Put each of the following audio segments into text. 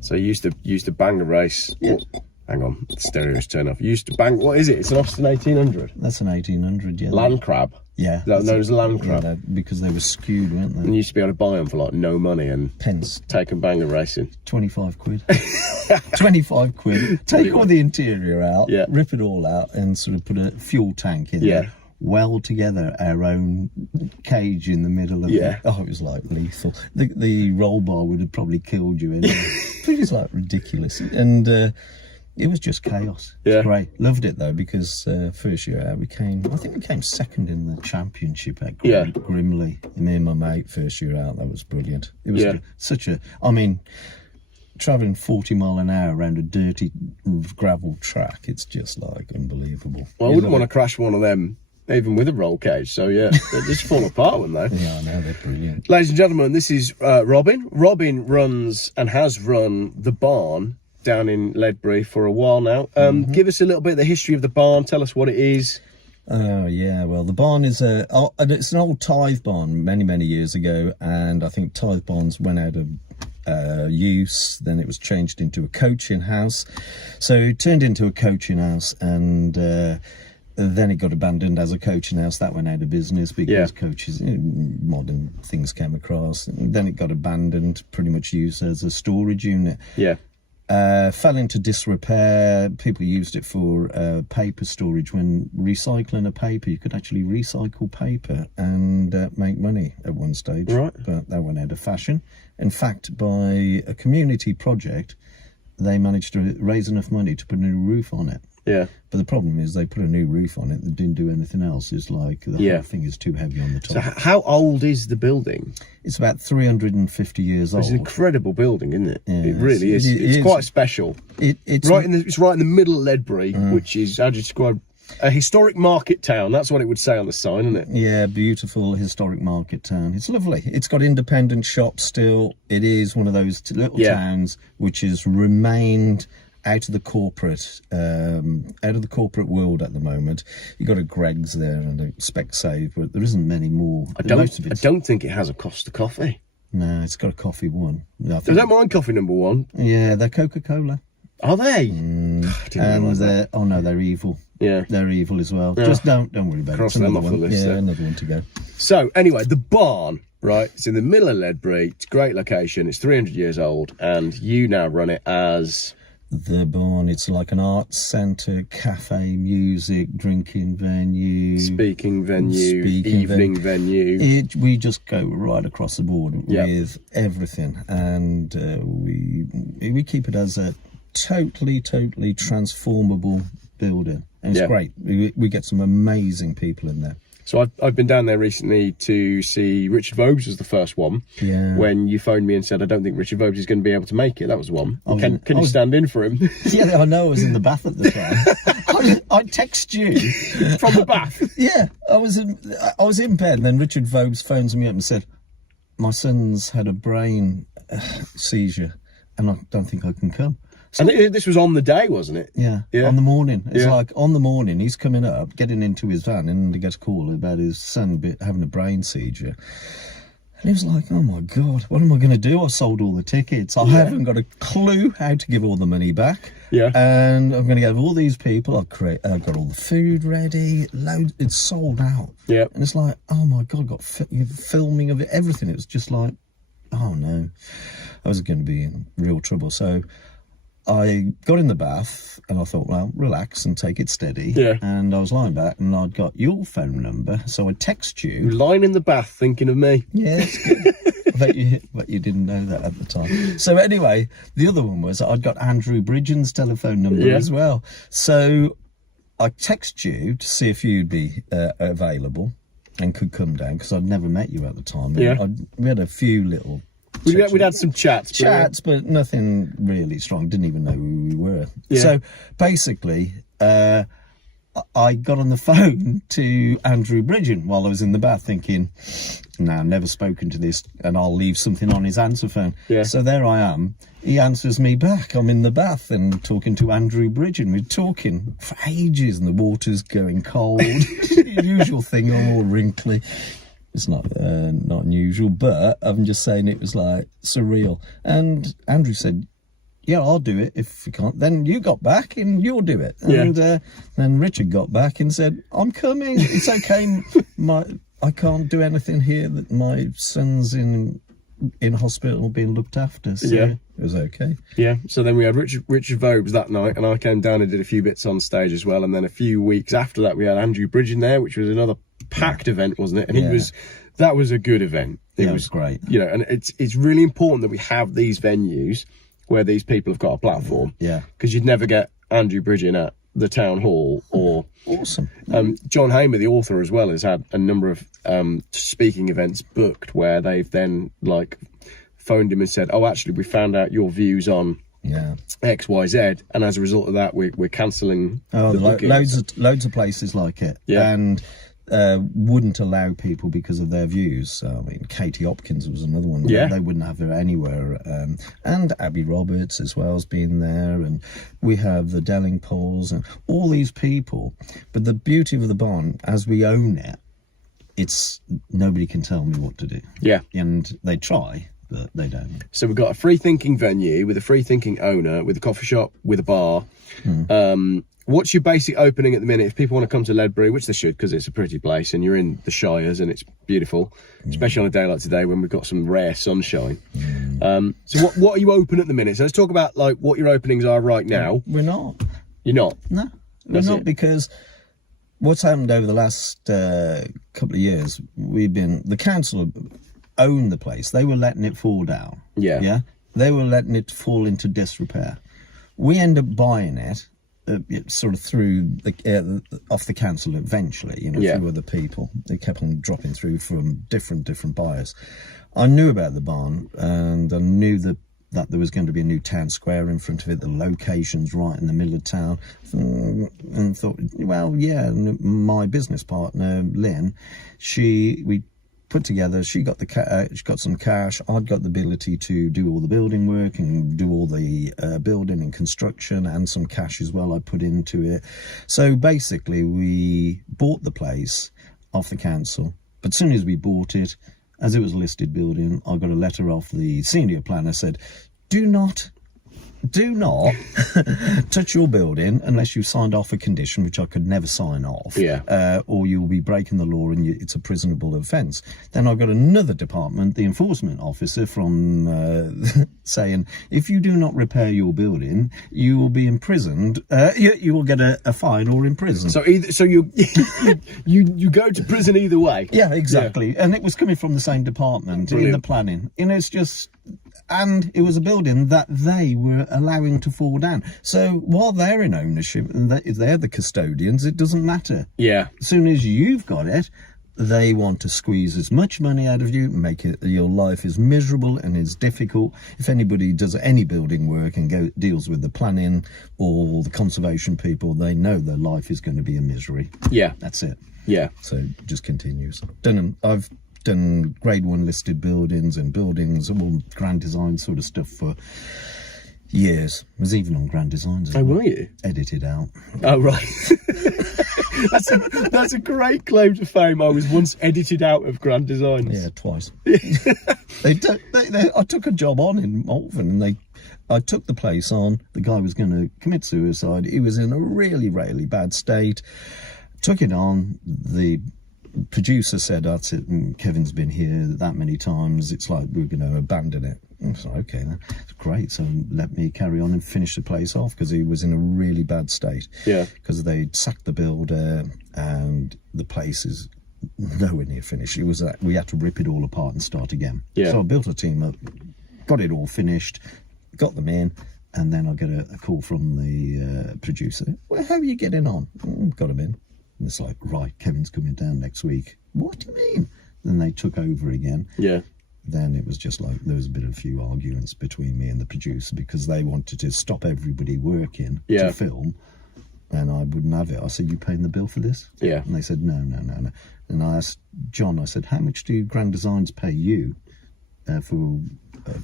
So you used to bang a race. Yeah. Oh, hang on, the stereo's turned off. You used to bang. What is it? It's an Austin 1800. That's an 1800. Yeah. Land crab. Yeah. Is that known as a land crab? Yeah, because they were skewed, weren't they? And you used to be able to buy them for like no money and Pence. take and bang a racing. 25 quid. 25 quid. Take all the interior out, Yeah. rip it all out, and sort of put a fuel tank in there. Weld together our own cage in the middle of it. Oh, it was like lethal. The roll bar would have probably killed you anyway. But it was like ridiculous. And it was just chaos. It was great. Loved it though, because first year out we came second in the championship at Grimley. Me and my mate, first year out, that was brilliant. It was travelling 40 mile an hour around a dirty gravel track, it's just like unbelievable. Well, I wouldn't want to crash one of them even with a roll cage, so yeah, they just fall apart, wouldn't they? Yeah, I know, they're brilliant. Ladies and gentlemen, this is Robin. Robin runs and has run the barn down in Ledbury for a while now. Give us a little bit of the history of the barn, tell us what it is. Oh yeah, well the barn is it's an old tithe barn many years ago, and I think tithe barns went out of use, then it was changed into a coaching house, so it turned into a coaching house, and then it got abandoned as a coaching house. That went out of business because coaches, modern things came across, and then it got abandoned, pretty much used as a storage unit. Fell into disrepair. People used it for paper storage. When recycling a paper, you could actually recycle paper and make money at one stage, but that went out of fashion. In fact, by a community project, they managed to raise enough money to put a new roof on it. But the problem is they put a new roof on it that didn't do anything else. It's like the whole thing is too heavy on the top. So how old is the building? It's about 350 years old. It's an incredible building, isn't it? Yeah, it really is. It's quite special. It's right in the middle of Ledbury, which is, how do you describe, a historic market town. That's what it would say on the sign, isn't it? Yeah, beautiful historic market town. It's lovely. It's got independent shops still. It is one of those little towns which has remained out of the corporate world at the moment. You got a Greggs there and a Specsave, but there isn't many more. I don't think it has a Costa coffee. No, it's got a coffee one. I don't mind coffee number one. Yeah, they're Coca-Cola. Are they? And they're evil. Yeah, they're evil as well. Just don't worry about Cross it. them off the list. Yeah, another one to go. So anyway, the barn, right? It's in the middle of Ledbury. It's a great location. It's 300 years old, and you now run it as the barn. It's like an arts centre, cafe, music, drinking venue, speaking venue, evening venue. We just go right across the board with everything, and we keep it as a totally transformable building, and it's great. We get some amazing people in there. So I've been down there recently to see Richard Vobes was the first one. Yeah. When you phoned me and said, I don't think Richard Vobes is going to be able to make it. That was one. Can you stand in for him? Yeah, I know. I was in the bath at the time. I text you from the bath. Yeah, I was in bed, and then Richard Vobes phones me up and said, my son's had a brain seizure, and I don't think I can come. So, and this was on the day, wasn't it? Yeah, on the morning. It's like on the morning, he's coming up, getting into his van, and he gets a call about his son having a brain seizure. And he was like, oh my God, what am I going to do? I sold all the tickets. I haven't got a clue how to give all the money back. Yeah. And I'm going to have all these people. I've got all the food ready. It's sold out. Yeah. And it's like, oh my God, got filming of it, everything. It was just like, oh no, I was going to be in real trouble. So I got in the bath and I thought, well, relax and take it steady. Yeah. And I was lying back and I'd got your phone number, so I'd text you. You're lying in the bath thinking of me. Yeah, that's good. But you didn't know that at the time. So anyway, the other one was I'd got Andrew Bridgen's telephone number as well. So I text you to see if you'd be available and could come down, because I'd never met you at the time. We had a few little... We'd had some chats, but nothing really strong. Didn't even know who we were. Yeah. So basically, I got on the phone to Andrew Bridgen while I was in the bath, thinking, "Now, never spoken to this, and I'll leave something on his answer phone." Yeah. So there I am. He answers me back. I'm in the bath and talking to Andrew Bridgen. We're talking for ages, and the water's going cold. Usual thing. I'm all wrinkly. It's not unusual, but I'm just saying it was like surreal. And Andrew said, yeah, I'll do it. If you can't, then you got back and you'll do it. And then Richard got back and said, I'm coming. It's okay. I can't do anything here. That my son's in hospital being looked after. So it was okay. Yeah. So then we had Richard Vobes that night, and I came down and did a few bits on stage as well. And then a few weeks after that, we had Andrew Bridge in there, which was another packed event, wasn't it? And that was a good event. It was great. You know, and it's really important that we have these venues where these people have got a platform. Yeah. Because you'd never get Andrew Bridge in at the town hall or awesome. John Hamer, the author as well, has had a number of speaking events booked where they've then like phoned him and said, oh, actually, we found out your views on XYZ, and as a result of that, we're cancelling the bookings. Loads of places like it. And wouldn't allow people because of their views. I mean, Katie Hopkins was another one. They wouldn't have her anywhere. And Abby Roberts as well has been there. And we have the Dellingpoles and all these people. But the beauty of the barn, as we own it, it's nobody can tell me what to do. Yeah. And they try, but they don't. So we've got a free-thinking venue with a free-thinking owner, with a coffee shop, with a bar. What's your basic opening at the minute? If people want to come to Ledbury, which they should, because it's a pretty place and you're in the Shires and it's beautiful, especially on a day like today when we've got some rare sunshine. So what are you open at the minute? So let's talk about like what your openings are right now. We're not. You're not? No, we're not, because what's happened over the last couple of years, the council owned the place. They were letting it fall down. Yeah. They were letting it fall into disrepair. We end up buying it. Sort of through off the council eventually, through other people. They kept on dropping through from different buyers. I knew about the barn, and I knew that there was going to be a new town square in front of it. The location's right in the middle of town, and thought, well, yeah. My business partner Lynn, we put together. She got she got some cash. I'd got the ability to do all the building work and do all the building and construction, and some cash as well I put into it. So basically, we bought the place off the council. But as soon as we bought it, as it was a listed building, I got a letter off the senior planner, said, do not touch your building unless you signed off a condition, which I could never sign off, or you'll be breaking the law and it's a prisonable offence. Then I got another department, the enforcement officer, from saying, if you do not repair your building, you will be imprisoned. You will get a fine or in prison. So you you go to prison either way. Yeah, exactly. And it was coming from the same department. Brilliant. In the planning. It's just. And it was a building that they were allowing to fall down. So while they're in ownership, they're the custodians, it doesn't matter. Yeah. As soon as you've got it, they want to squeeze as much money out of you, make it your life is miserable and is difficult. If anybody does any building work and deals with the planning or the conservation people, they know their life is going to be a misery. Yeah. That's it. Yeah. So it just continues. I've done grade 1 listed buildings and all grand design sort of stuff for years. I was even on grand designs. Oh, were you? Edited out. Oh, right. That's a great claim to fame. I was once edited out of grand designs. Yeah, twice. I took a job on in Malvern, and I took the place on. The guy was going to commit suicide. He was in a really, really bad state. Took it on. The producer said, that's it, Kevin's been here that many times, it's like we're going to abandon it. I was like, okay, that's great, so let me carry on and finish the place off, because he was in a really bad state. Yeah. Because they'd sacked the builder and the place is nowhere near finished. It was we had to rip it all apart and start again. Yeah. So I built a team up, got it all finished, got them in, and then I get a call from the producer. Well, how are you getting on? Got them in. And it's like, right, Kevin's coming down next week. What do you mean? Then they took over again. Yeah. Then it was just like, there was a few arguments between me and the producer, because they wanted to stop everybody working to film, and I wouldn't have it. I said, you paying the bill for this? Yeah. And they said, no. And I asked John, I said, how much do Grand Designs pay you for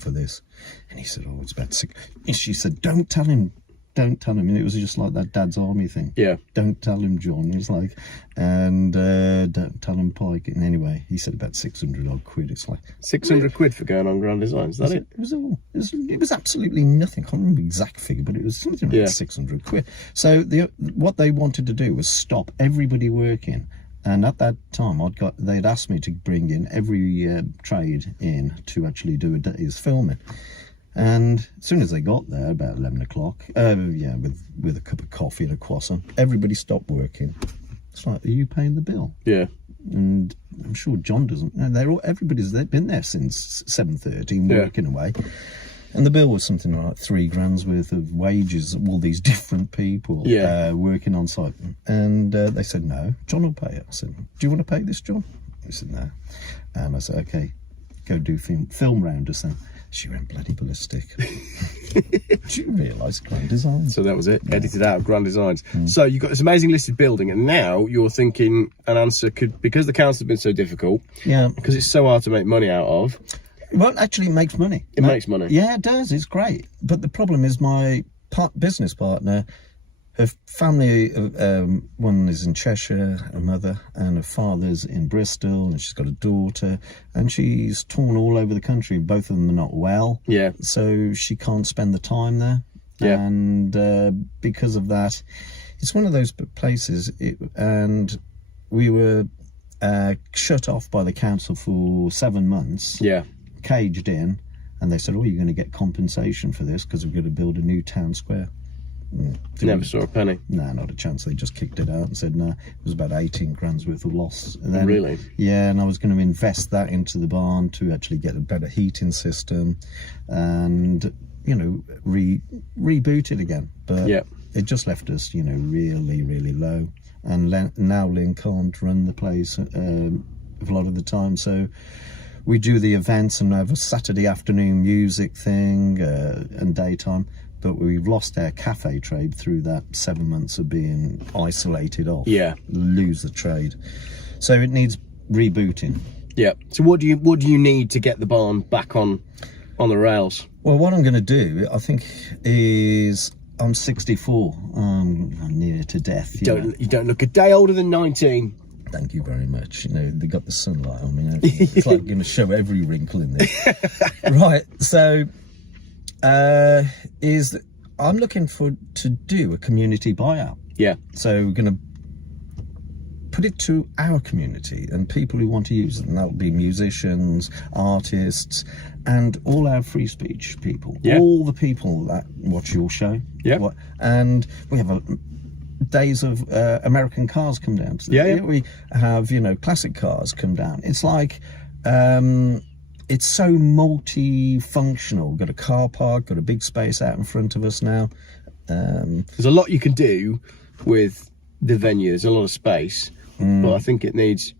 this? And he said, oh, it's about 6. And she said, don't tell him don't tell him. And it was just like that Dad's Army thing. Yeah. Don't tell him, John. He was like, and don't tell him, Pike. And anyway, he said about 600 odd quid. It's like 600 quid for going on Grand Design. Is that it? It was absolutely nothing. I can't remember the exact figure, but it was something like 600 quid. So what they wanted to do was stop everybody working. And at that time, they'd asked me to bring in every trade in to actually do a day's filming. And as soon as they got there, about 11 o'clock, with a cup of coffee and a croissant, everybody stopped working. It's like, are you paying the bill? Yeah. And I'm sure John doesn't. And they've been there since 7:30, working away. And the bill was something like £3,000 worth of wages of all these different people working on site. And they said, no, John will pay it. I said, do you want to pay this, John? He said, no. And I said, okay, go do film round us then. She went bloody ballistic. She realised Grand Design. So that was it, edited out of Grand Designs. So you've got this amazing listed building, and now you're thinking an answer could, because the council has been so difficult, because it's so hard to make money out of. Well, actually, it makes money. It makes money. Yeah, it does. It's great. But the problem is my business partner, her family, one is in Cheshire, her mother, and her father's in Bristol, and she's got a daughter, and she's torn all over the country. Both of them are not well. Yeah. So she can't spend the time there. Yeah. And because of that, it's one of those places, and we were shut off by the council for 7 months. Yeah. Caged in, and they said, oh, you're going to get compensation for this because we're going to build a new town square. Never saw a penny. No, not a chance. They just kicked it out and said no. It was about 18 grand's worth of loss. And then, really? Yeah, and I was going to invest that into the barn to actually get a better heating system and, you know, reboot it again. But it just left us, you know, really, really low. And now Lynn can't run the place a lot of the time, so we do the events and have a Saturday afternoon music thing and daytime, but we've lost our cafe trade through that 7 months of being isolated off. Yeah. Lose the trade. So it needs rebooting. Yeah. So what do you need to get the barn back on the rails? Well, what I'm going to do, I think, is I'm 64. I'm near to death. You don't look a day older than 19. Thank you very much. You know, they got the sunlight on me. It's like going to show every wrinkle in there. Right. So, I'm looking to do a community buyout. Yeah. So we're going to put it to our community and people who want to use it, and that will be musicians, artists, and all our free speech people. Yeah. All the people that watch your show. Yeah. And we have days of American cars come down. We have, you know, classic cars come down. It's like it's so multi-functional. Got a car park, got a big space out in front of us now. There's a lot you can do with the venue. There's a lot of space. But I think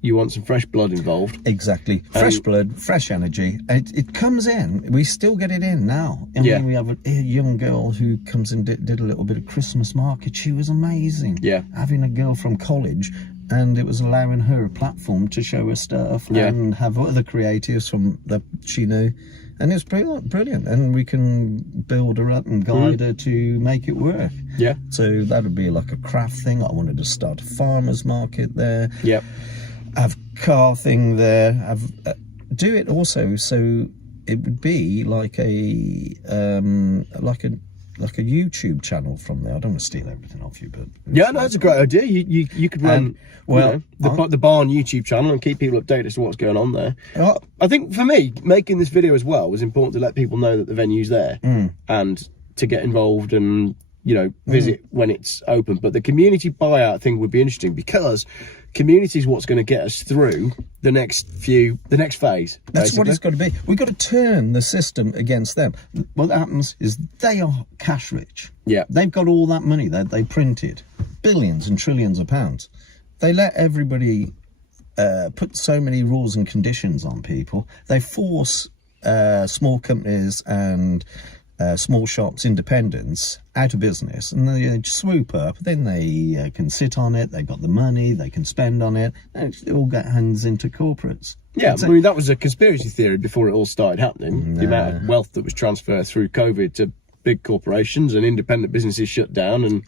you want some fresh blood involved. Exactly. Fresh blood, fresh energy. It comes in. We still get it in now. I mean, we have a young girl who comes and did a little bit of Christmas market. She was amazing. Yeah. Having a girl from college, and it was allowing her a platform to show her stuff and have other creatives from that she knew. And it's brilliant. And we can build her up and guide her to make it work. Yeah. So that would be like a craft thing. I wanted to start a farmer's market there. Yep. Have car thing there. Do it also so it would be like a YouTube channel from there. I don't want to steal everything off you, but yeah, no, that's a great idea. You could run the barn YouTube channel and keep people updated as to what's going on there. I think for me, making this video as well was important to let people know that the venue's there and to get involved and, you know, visit when it's open. But the community buyout thing would be interesting because community is what's going to get us through the next phase. That's basically what it's got to be. We've got to turn the system against them. What happens is they are cash rich. Yeah. They've got all that money that they printed, billions and trillions of pounds. They let everybody put so many rules and conditions on people. They force small companies and small shops, independents, out of business, and they swoop up. Then they can sit on it. They've got the money. They can spend on it. And it all get hands into corporates. Yeah, I mean, that was a conspiracy theory before it all started happening. The amount of wealth that was transferred through COVID to big corporations and independent businesses shut down and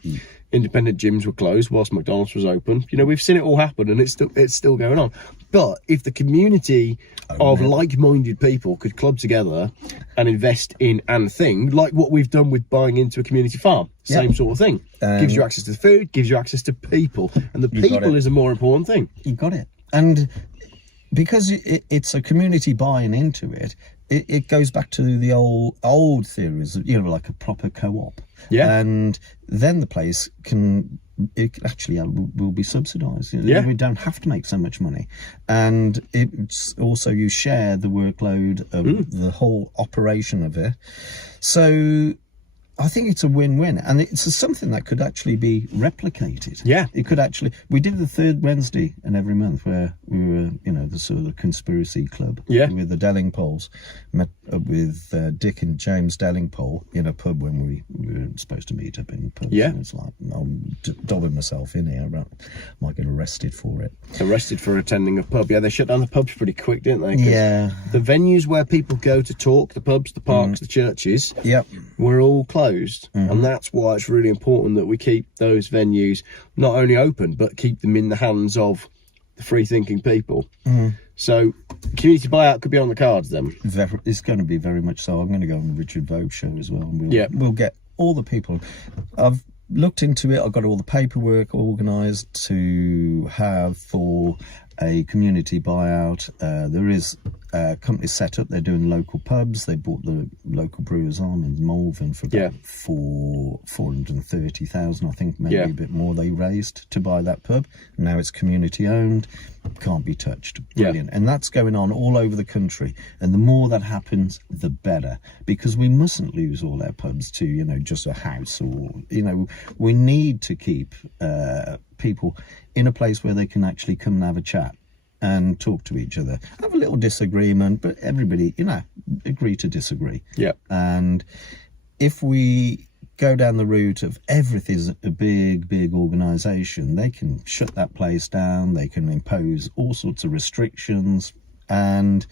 independent gyms were closed whilst McDonald's was open. You know, we've seen it all happen, and it's still going on. But if the community of like-minded people could club together and invest in an thing, like what we've done with buying into a community farm, same sort of thing. Gives you access to food, gives you access to people, and the people is a more important thing. You got it. And because it's a community buying into it, it goes back to the old theories, you know, like a proper co-op. Yeah. And then the place will be subsidised. Yeah. We don't have to make so much money. And it's also, you share the workload of the whole operation of it. So I think it's a win-win, and it's something that could actually be replicated. Yeah. It could actually. We did the third Wednesday in every month where we were, you know, the sort of conspiracy club. Yeah. With the Dellingpoles, met up with Dick and James Dellingpole in a pub when we were supposed to meet up in pubs. Yeah. And it's like, I'm dobbing myself in here. I might get arrested for it. Arrested for attending a pub. Yeah, they shut down the pubs pretty quick, didn't they? 'Cause Yeah. the venues where people go to talk, the pubs, the parks, the churches, Yep. were all closed. And that's why it's really important that we keep those venues not only open, but keep them in the hands of the free-thinking people. So community buyout could be on the cards then. It's going to be very much so. I'm going to go on the Richard Vogue show as well. And we'll get all the people. I've looked into it. I've got all the paperwork organised to have for a community buyout. There is a company set up. They're doing local pubs. They bought the local Brewers Arm in Malvern for about $430,000, I think, maybe a bit more they raised to buy that pub. Now it's community owned, can't be touched. Brilliant. And that's going on all over the country. And the more that happens, the better, because we mustn't lose all our pubs to, you know, just a house, or, you know, we need to keep people in a place where they can actually come and have a chat and talk to each other, have a little disagreement, but everybody, you know, agree to disagree. Yeah. And if we go down the route of everything's a big organisation, they can shut that place down, they can impose all sorts of restrictions, and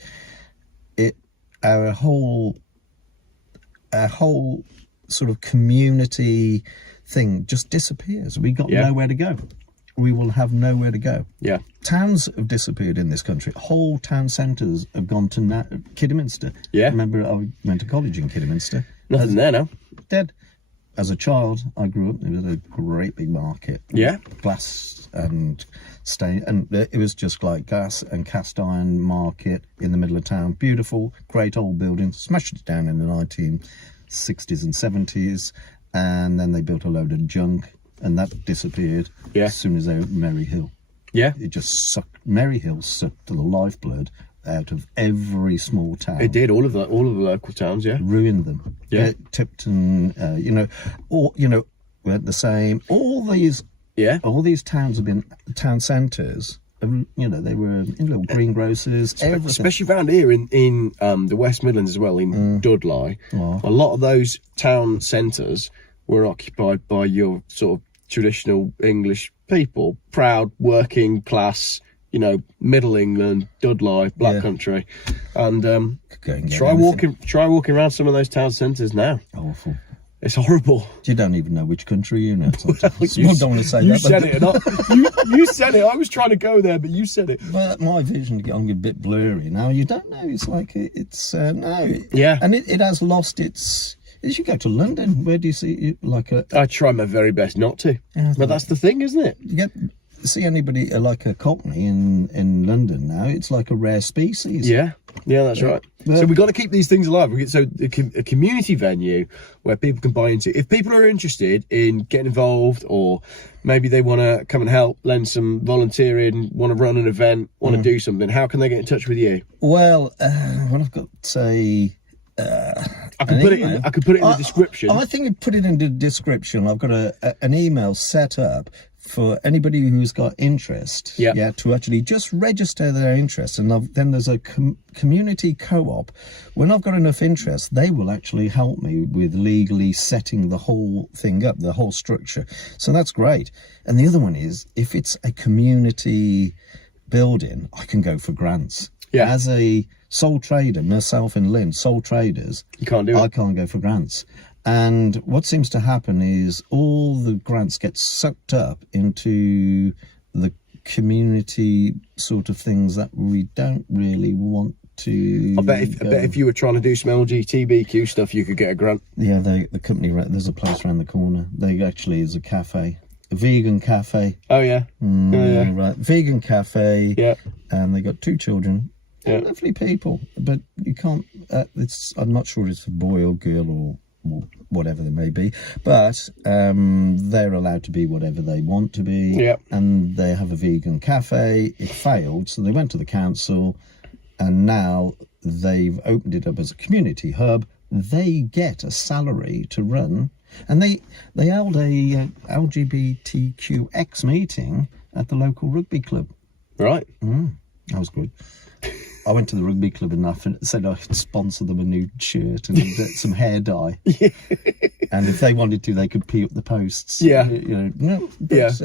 our whole sort of community thing just disappears. We got nowhere to go. We will have nowhere to go. Yeah. Towns have disappeared in this country. Whole town centres have gone to Kidderminster. Yeah. I remember I went to college in Kidderminster. Nothing there now. Dead. As a child, I grew up. It was a great big market. Yeah. Glass and stain, and it was just like gas and cast iron market in the middle of town. Beautiful, great old building. Smashed it down in the 1960s and 70s, and then they built a load of junk. And that disappeared as soon as they opened Merry Hill. Yeah. It just sucked. Merry Hill sucked the lifeblood out of every small town. It did, all of the local towns, yeah. Ruined them. Yeah. Tipton, you know, or, you know, we're the same. All these towns have been town centres. You know, they were in little greengrocers, everything. Especially around here in the West Midlands as well, in Dudley. Oh. A lot of those town centres were occupied by your sort of traditional English people, proud working class, you know, Middle England, Dudley, Black Country, and try walking around some of those town centres now. Awful. It's horrible. You don't even know which country you're in. I don't want to say you that. Said it. You said it. I was trying to go there, but you said it. But my vision getting a bit blurry now. You don't know. It's like no. Yeah. And it has lost its. As you go to London, where do you see I try my very best not to, but that's the thing, isn't it? You see anybody like a Cockney in London now? It's like a rare species. Yeah, that's right. So we've got to keep these things alive. So a community venue where people can buy into. If people are interested in getting involved, or maybe they want to come and help, lend some volunteering, want to run an event, want to do something, how can they get in touch with you? Well, when I've got, say. I could put it in the description. I think I'd put it in the description. I've got an email set up for anybody who's got interest. Yeah. To actually just register their interest, and then there's a community co-op. When I've got enough interest, they will actually help me with legally setting the whole thing up, the whole structure. So that's great. And the other one is, if it's a community building, I can go for grants. Yeah. As a sole trader, myself and Lynn, sole traders, you can't do it. I can't go for grants. And what seems to happen is all the grants get sucked up into the community sort of things that we don't really want to. I bet if you were trying to do some LGBTQ stuff, you could get a grant. Yeah, the company, there's a place around the corner. They actually is a cafe, a vegan cafe. Oh yeah. Right, vegan cafe. Yeah. And they got 2 children. Yeah. Lovely people, but you can't. I'm not sure it's a boy or girl or whatever they may be, but they're allowed to be whatever they want to be. Yeah. And they have a vegan cafe. It failed, so they went to the council, and now they've opened it up as a community hub. They get a salary to run, and they held a LGBTQX meeting at the local rugby club. Right. That was good. I went to the rugby club enough and said I'd sponsor them a new shirt and some hair dye. Yeah. And if they wanted to, they could pee up the posts. Yeah. It's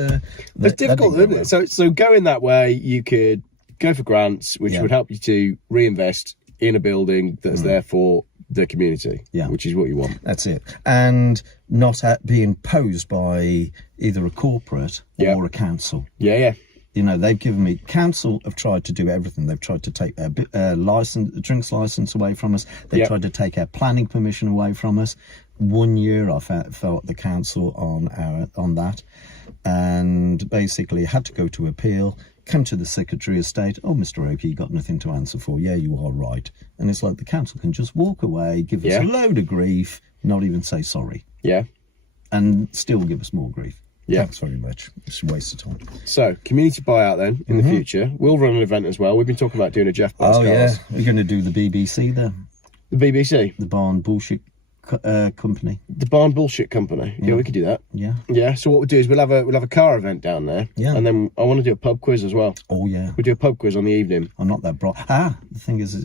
difficult, isn't it? So going that way, you could go for grants, which would help you to reinvest in a building that's there for the community, which is what you want. That's it. And not be imposed by either a corporate or a council. Yeah. You know, they've given me, council have tried to do everything. They've tried to take our drinks license away from us. They've tried to take our planning permission away from us. 1 year I felt the council on that, and basically had to go to appeal, come to the Secretary of State. Oh, Mr. Oakey, you got nothing to answer for. Yeah, you are right. And it's like the council can just walk away, give us a load of grief, not even say sorry. Yeah. And still give us more grief. Yeah. Thanks very much. It's a waste of time. So, community buyout then, in the future. We'll run an event as well. We've been talking about doing a Geoff Podcast. Oh, yeah. We're going to do the BBC there. The BBC? The Barn Bullshit Company. The Barn Bullshit Company. Yeah, we could do that. Yeah. Yeah, so what we'll do is we'll have a car event down there. Yeah. And then I want to do a pub quiz as well. Oh, yeah. We'll do a pub quiz on the evening. I'm not that bright. The thing is,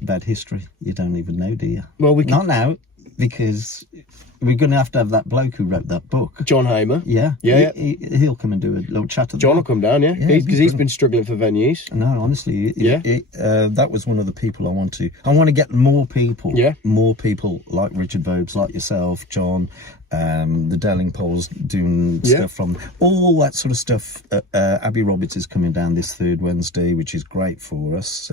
bad history. You don't even know, do you? Well, we can... Not now, because... We're going to have that bloke who wrote that book. John Hamer. Yeah. He'll come and do a little chat. John will come down, because he's been struggling for venues. No, honestly, that was one of the people I want to get more people. Yeah. More people like Richard Vobes, like yourself, John, the Dellingpoles doing stuff from all that sort of stuff. Abby Roberts is coming down this 3rd Wednesday, which is great for us.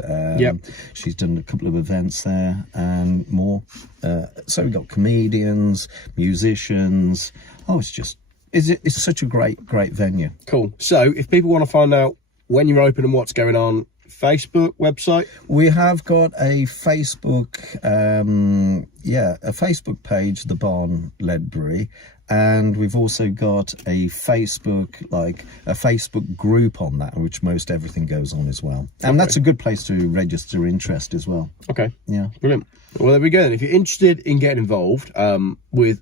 She's done a couple of events there and more. So we've got comedians, musicians. Oh, it's such a great venue. Cool. So if people want to find out when you're open and what's going on, Facebook, website? We have got a Facebook, a Facebook page, The Barn Ledbury, and we've also got a Facebook group on that, which most everything goes on as well. And that's a good place to register interest as well. Okay. Yeah. Brilliant. Well, there we go. If you're interested in getting involved with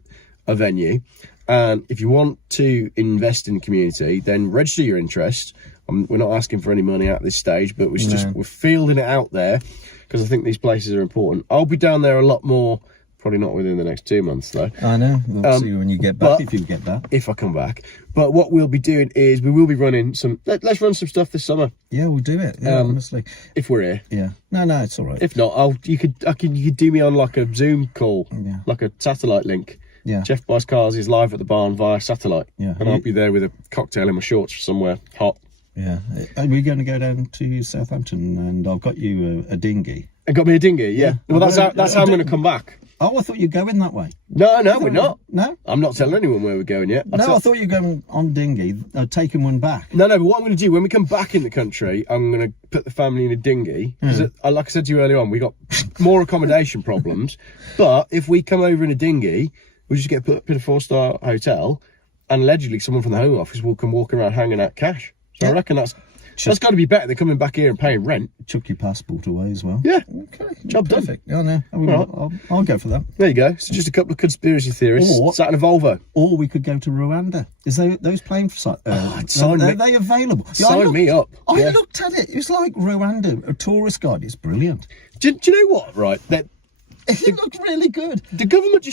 a venue, and if you want to invest in the community, then register your interest. We're not asking for any money at this stage, but we're fielding it out there because I think these places are important. I'll be down there a lot more, probably not within the next 2 months though. I know. We'll see when you get back, if you get back. If I come back. But what we'll be doing is we will be running let's run some stuff this summer. Yeah, we'll do it. Yeah, honestly. If we're here. Yeah. No, it's all right. If not, you could do me on like a Zoom call, like a satellite link. Yeah. Geoff Buys Cars is live at the barn via satellite. Yeah. And I'll be there with a cocktail in my shorts somewhere hot. Yeah. Are we going to go down to Southampton? And I've got you a dinghy. I got me a dinghy, yeah. Well, that's how I'm going to come back. Oh, I thought you were going that way. No, we're not. No? I'm not telling anyone where we're going yet. I thought you were going on dinghy, taking one back. No, but what I'm going to do, when we come back in the country, I'm going to put the family in a dinghy. Because, like I said to you earlier on, we got more accommodation problems. But if we come over in a dinghy, we'll just get put in a 4-star hotel, and allegedly someone from the Home Office will come walking around handing out cash. So I reckon that's got to be better than coming back here and paying rent. Chuck your passport away as well. Yeah. Okay. Job perfect. done. Yeah, no. I'll go for that. There you go. So just a couple of conspiracy theorists sat in a Volvo. Or we could go to Rwanda. Is those planes are they available? Sign me up. I looked at it. It was like Rwanda, a tourist guide. It's brilliant. Do you know what? Right. It looked really good. The government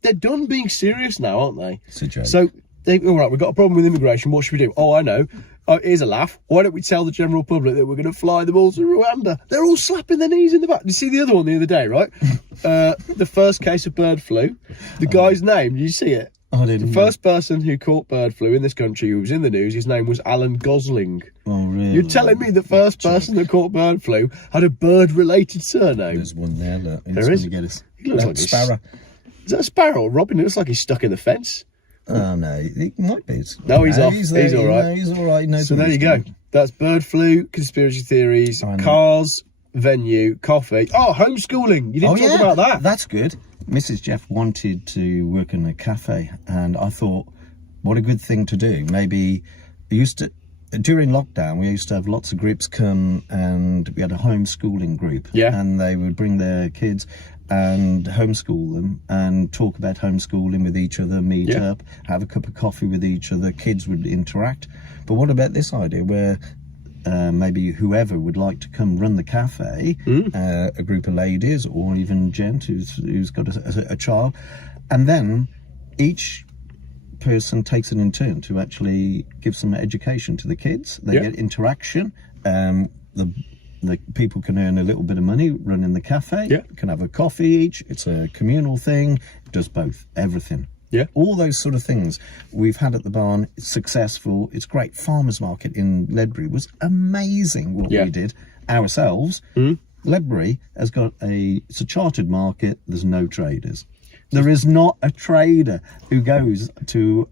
they're done being serious now, aren't they? It's a joke. So all right, we've got a problem with immigration. What should we do? Oh, I know. oh, here's a laugh. Why don't we tell the general public that we're going to fly them all to Rwanda? They're all slapping their knees in the back. Did you see the other one the other day, right? The first case of bird flu. The guy's name, did you see it? I didn't. The first person who caught bird flu in this country who was in the news, his name was Alan Gosling. Oh, really? You're telling me the first person that caught bird flu had a bird-related surname? There's one there, look. There is. Get us. He looks like sparrow. Is that a sparrow? Robin, it looks like he's stuck in the fence. Oh, no, it might be. No, he's off. He's all right. No, he's all right. So there you go. That's bird flu, conspiracy theories, cars, venue, coffee. Oh, homeschooling. You didn't talk about that. That's good. Mrs. Geoff wanted to work in a cafe, and I thought, what a good thing to do. Maybe during lockdown, we used to have lots of groups come, and we had a homeschooling group. Yeah. And they would bring their kids and homeschool them and talk about homeschooling with each other, meet up, have a cup of coffee with each other. Kids would interact. But what about this idea where maybe whoever would like to come run the cafe, a group of ladies or even gent who's got a child, and then each person takes it in turn to actually give some education to the kids. They get interaction. The people can earn a little bit of money running the cafe, can have a coffee each. It's a communal thing. It does both, everything. Yeah, all those sort of things we've had at the barn. It's successful. It's great. Farmers market in Ledbury was amazing. What we did ourselves. Ledbury has got it's a chartered market. There's no traders. There is not a trader who goes to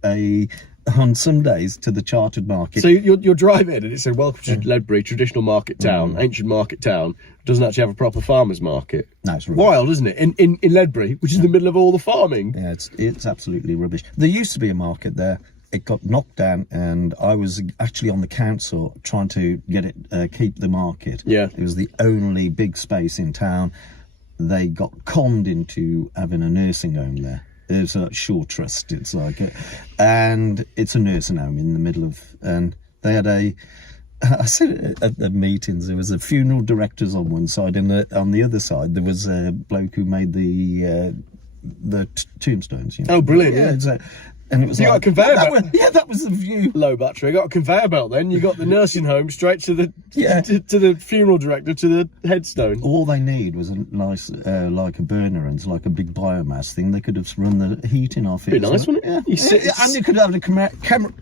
on Sundays to the chartered market. So you're driving and it said, welcome to Ledbury, traditional market town, ancient market town. Doesn't actually have a proper farmer's market. No, it's rubbish. Wild, isn't it? In Ledbury, which is the middle of all the farming. Yeah, it's absolutely rubbish. There used to be a market there. It got knocked down, and I was actually on the council trying to get it, keep the market. Yeah. It was the only big space in town. They got conned into having a nursing home there. There's a Shore Trust, it's like it. And it's a nursing home in the middle of, and they had I said at the meetings, there was a funeral directors on one side, and on the other side there was a bloke who made the tombstones. You know? Oh, brilliant! Yeah. And it was you got a conveyor belt. That was the view. Low battery. Got a conveyor belt. Then you got the nursing home straight to the to the funeral director, to the headstone. All they need was a nice like a burner and like a big biomass thing. They could have run the heating off it. Be nice, wouldn't it? Yeah. And you could have the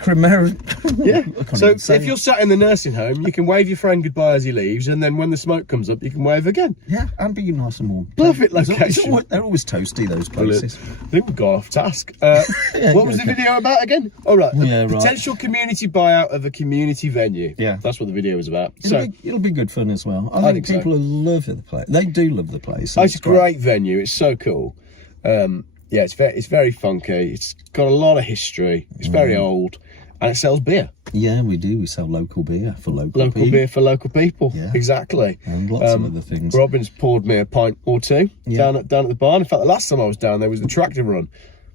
crematory. Yeah. So if you're sat in the nursing home, you can wave your friend goodbye as he leaves, and then when the smoke comes up, you can wave again. Yeah, and be nice and warm. Perfect location. They're always toasty, those places. I think we've gone off task. What was the video about again? Oh, right. Potential community buyout of a community venue. Yeah. That's what the video was about. It'll be good fun as well. I think people will love the place. They do love the place. It's a great venue. It's so cool. Yeah, it's very funky. It's got a lot of history. It's very old. And it sells beer. Yeah, we do. We sell local beer for local people. Local beer for local people. Yeah. Exactly. And lots of other things. Robin's poured me a pint or two down at the barn. In fact, the last time I was down there was the tractor run.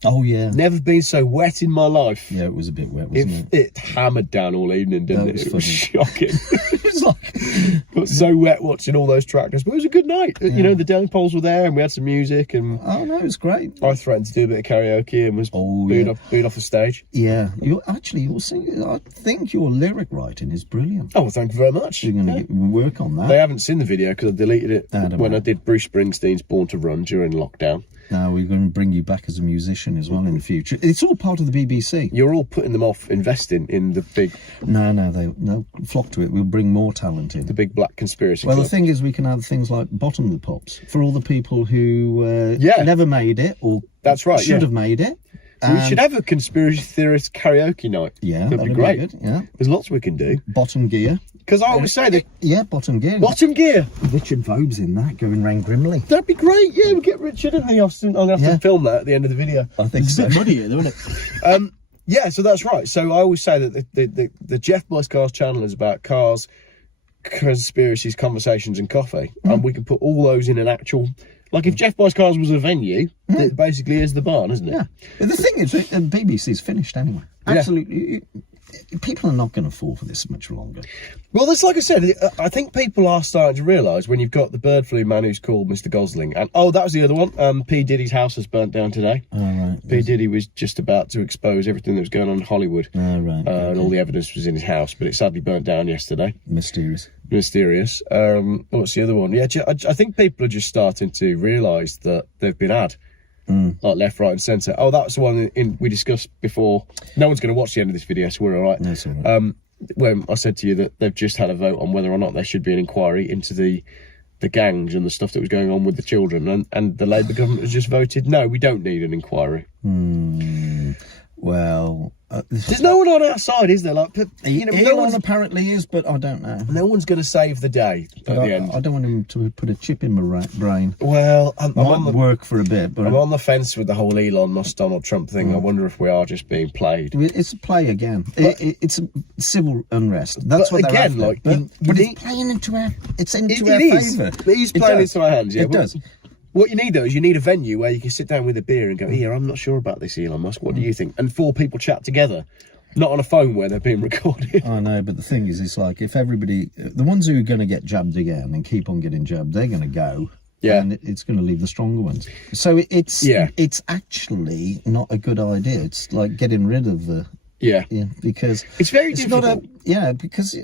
Oh, yeah. Never been so wet in my life. Yeah, it was a bit wet, wasn't it? It hammered down all evening, didn't it? It was shocking. It was like... Got so wet watching all those tractors. But it was a good night. Yeah. You know, the dailing poles were there and we had some music. And oh, no, it was great. I threatened to do a bit of karaoke and was booed off the stage. Yeah. You're singing. I think your lyric writing is brilliant. Oh, well, thank you very much. You're going to work on that. They haven't seen the video because I deleted it when I did Bruce Springsteen's Born to Run during lockdown. Now we're going to bring you back as a musician as well in the future. It's all part of the BBC. You're all putting them off investing in the big... No, flock to it. We'll bring more talent in. The big black conspiracy club. The thing is we can have things like Bottom of the Pops for all the people who never made it or should have made it. We should have a conspiracy theorist karaoke night. Yeah, that'd be great. Good. Yeah, there's lots we can do. Bottom gear. Because I always say that. Yeah, bottom gear. Bottom gear. Richard Vobes in that, going round grimly. That'd be great. Yeah, we'll get Richard in the Austin. I'm going to have to film that at the end of the video. I think it's so. a bit muddy here, though, isn't it? Yeah, so that's right. So I always say that the Geoff Buys Cars channel is about cars, conspiracies, conversations, and coffee, and we can put all those in an actual. Like if Geoff Buys Cars was a venue, it basically is the barn, isn't it? Yeah. The thing is, the BBC's finished anyway. Absolutely. People are not going to fall for this much longer. Well, that's like I said, I think people are starting to realise when you've got the bird flu man who's called Mr. Gosling, and that was the other one. P. Diddy's house was burnt down today. Oh, right. right. P. Diddy was just about to expose everything that was going on in Hollywood. Oh, right. And all the evidence was in his house, but it sadly burnt down yesterday. Mysterious. What's the other one? Yeah, I think people are just starting to realise that they've been had. Like left, right and centre. Oh, that's the one we discussed before. No one's going to watch the end of this video, so we're all right. That's all right. When I said to you that they've just had a vote on whether or not there should be an inquiry into the gangs and the stuff that was going on with the children, and the Labour government has just voted, no, we don't need an inquiry. Well... there's no one on our side, is there? Like, you know, no one apparently is, but I don't know. No one's going to save the day at the end. I don't want him to put a chip in my brain. Well, I'm on the work for a bit, but I'm on the fence with the whole Elon Musk Donald Trump thing. I wonder if we are just being played. It's a play again. It's a civil unrest. That's what they're after. Like, but it's playing into our. It's into our favour. It is playing into our hands. Yeah, it does. What you need, though, is you need a venue where you can sit down with a beer and go, here, I'm not sure about this Elon Musk. What do you think? And 4 people chat together, not on a phone where they're being recorded. I know, but the thing is, it's like if everybody, the ones who are going to get jabbed again and keep on getting jabbed, they're going to go. Yeah. And it's going to leave the stronger ones. So it's actually not a good idea. It's like getting rid of the... Yeah, because... It's very difficult. Because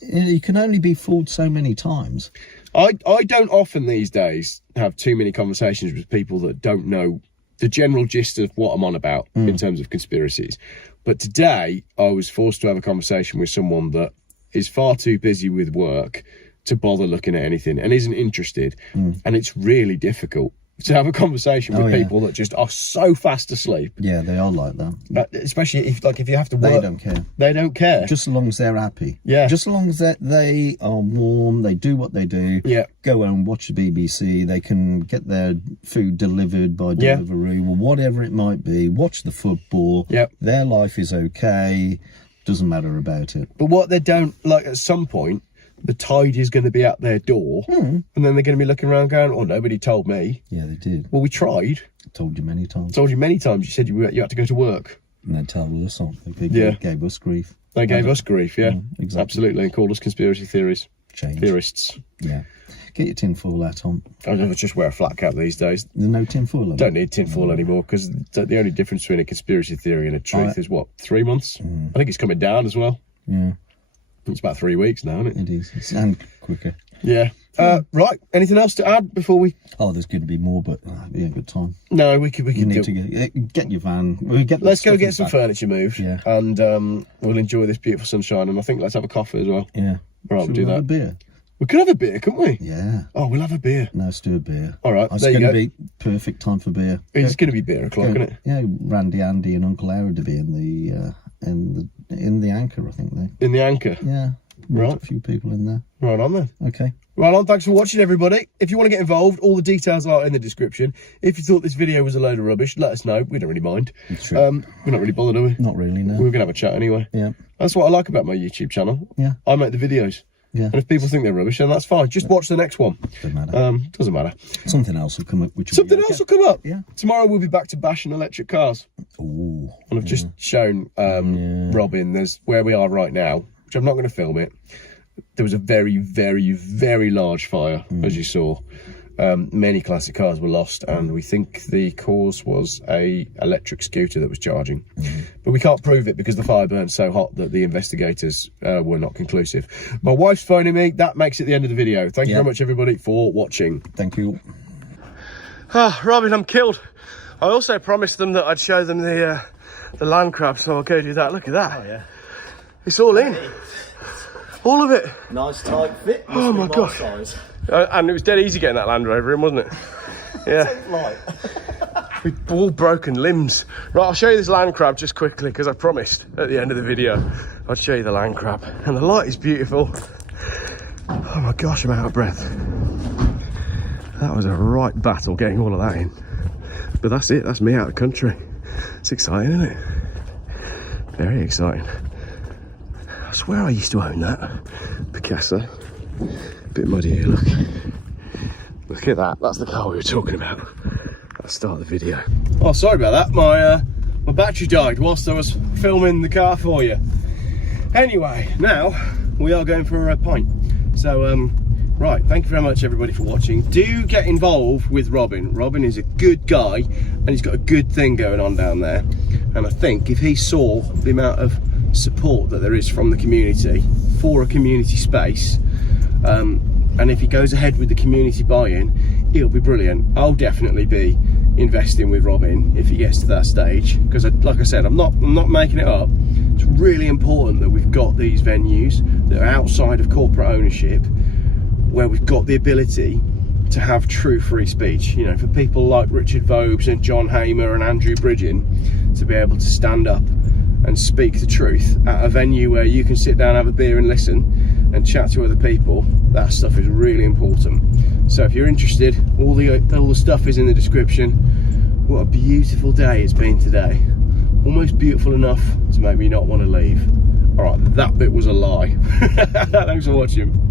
you can only be fooled so many times. I don't often these days have too many conversations with people that don't know the general gist of what I'm on about in terms of conspiracies. But today I was forced to have a conversation with someone that is far too busy with work to bother looking at anything and isn't interested. And it's really difficult to have a conversation with people that just are so fast asleep. Yeah, they are like that. Especially if you have to work. They don't care. They don't care. Just as long as they're happy. Yeah. Just as long as they are warm, they do what they do. Yeah. Go home, watch the BBC. They can get their food delivered by delivery or whatever it might be. Watch the football. Yeah. Their life is okay. Doesn't matter about it. But what they don't, like, at some point, the tide is going to be at their door, and then they're going to be looking around going, oh, nobody told me. Yeah, they did. Well, we tried. Told you many times. Told you many times. You said you had to go to work. And they told us something. They gave us grief. They gave us grief, yeah. Exactly. Absolutely, and called us conspiracy theorists. Yeah. Get your tinfoil hat on. I just wear a flat cap these days. There's no tinfoil on. Don't need tinfoil anymore, because the only difference between a conspiracy theory and a truth is, what, 3 months? I think it's coming down as well. Yeah. It's about 3 weeks now, isn't it? It is. And quicker. Yeah. Right. Anything else to add before we... Oh, there's going to be more, but we ain't got time. No, we can need to get your van. Let's go get some furniture moved. Yeah. And we'll enjoy this beautiful sunshine. And I think let's have a coffee as well. Yeah. Right, we'll do that. Have a beer? We could have a beer, couldn't we? Yeah. Oh, we'll have a beer. No, let's do a beer. All right. It's going to be perfect time for beer. It's going to be beer o'clock, isn't it? Yeah. Randy, Andy, and Uncle Howard to be in the Anchor, I think they. In the Anchor. Yeah. Right. A few people in there. Right on then. Okay. Right on. Thanks for watching, everybody. If you want to get involved, all the details are in the description. If you thought this video was a load of rubbish, let us know. We don't really mind. It's true. We're not really bothered, are we? Not really, no. We're going to have a chat anyway. Yeah. That's what I like about my YouTube channel. Yeah. I make the videos. Yeah. And if people think they're rubbish, then that's fine. Just watch the next one. Doesn't matter. Doesn't matter. Something else will come up. Something else will come up. Yeah. Tomorrow we'll be back to bashing electric cars. Ooh. And I've just shown Robin, there's where we are right now, which I'm not going to film it. There was a very, very, very large fire, as you saw. Many classic cars were lost, and we think the cause was a electric scooter that was charging. But we can't prove it because the fire burned so hot that the investigators were not conclusive. My wife's phoning me. That makes it the end of the video. Thank you very much, everybody, for watching. Thank you. Robin, I'm killed. I also promised them that I'd show them the land crab, so I'll go do that. Look at that. Oh, yeah. It's all in. All of it. Nice tight fit. Oh my god. Size. And it was dead easy getting that Land Rover in, wasn't it? Yeah. We've all broken limbs. Right, I'll show you this land crab just quickly, because I promised at the end of the video I'd show you the land crab. And the light is beautiful. Oh my gosh, I'm out of breath. That was a right battle getting all of that in. But that's it, that's me out of the country. It's exciting, isn't it? Very exciting. I swear I used to own that Picasso. Bit muddy here, look. Look at that, that's the car we were talking about at the start of the video. Oh, sorry about that, my battery died whilst I was filming the car for you. Anyway, now we are going for a pint. So Right, thank you very much everybody for watching. Do get involved with Robin. Robin is a good guy and he's got a good thing going on down there. And I think if he saw the amount of support that there is from the community for a community space, and if he goes ahead with the community buy-in, it'll be brilliant. I'll definitely be investing with Robin if he gets to that stage, because like I said, I'm not making it up. It's really important that we've got these venues that are outside of corporate ownership, where we've got the ability to have true free speech, you know, for people like Richard Vobes and John Hamer and Andrew Bridgen to be able to stand up and speak the truth at a venue where you can sit down, have a beer and listen and chat to other people. That stuff is really important. So if you're interested, all the stuff is in the description. What a beautiful day it's been today. Almost beautiful enough to make me not want to leave. All right, that bit was a lie. Thanks for watching.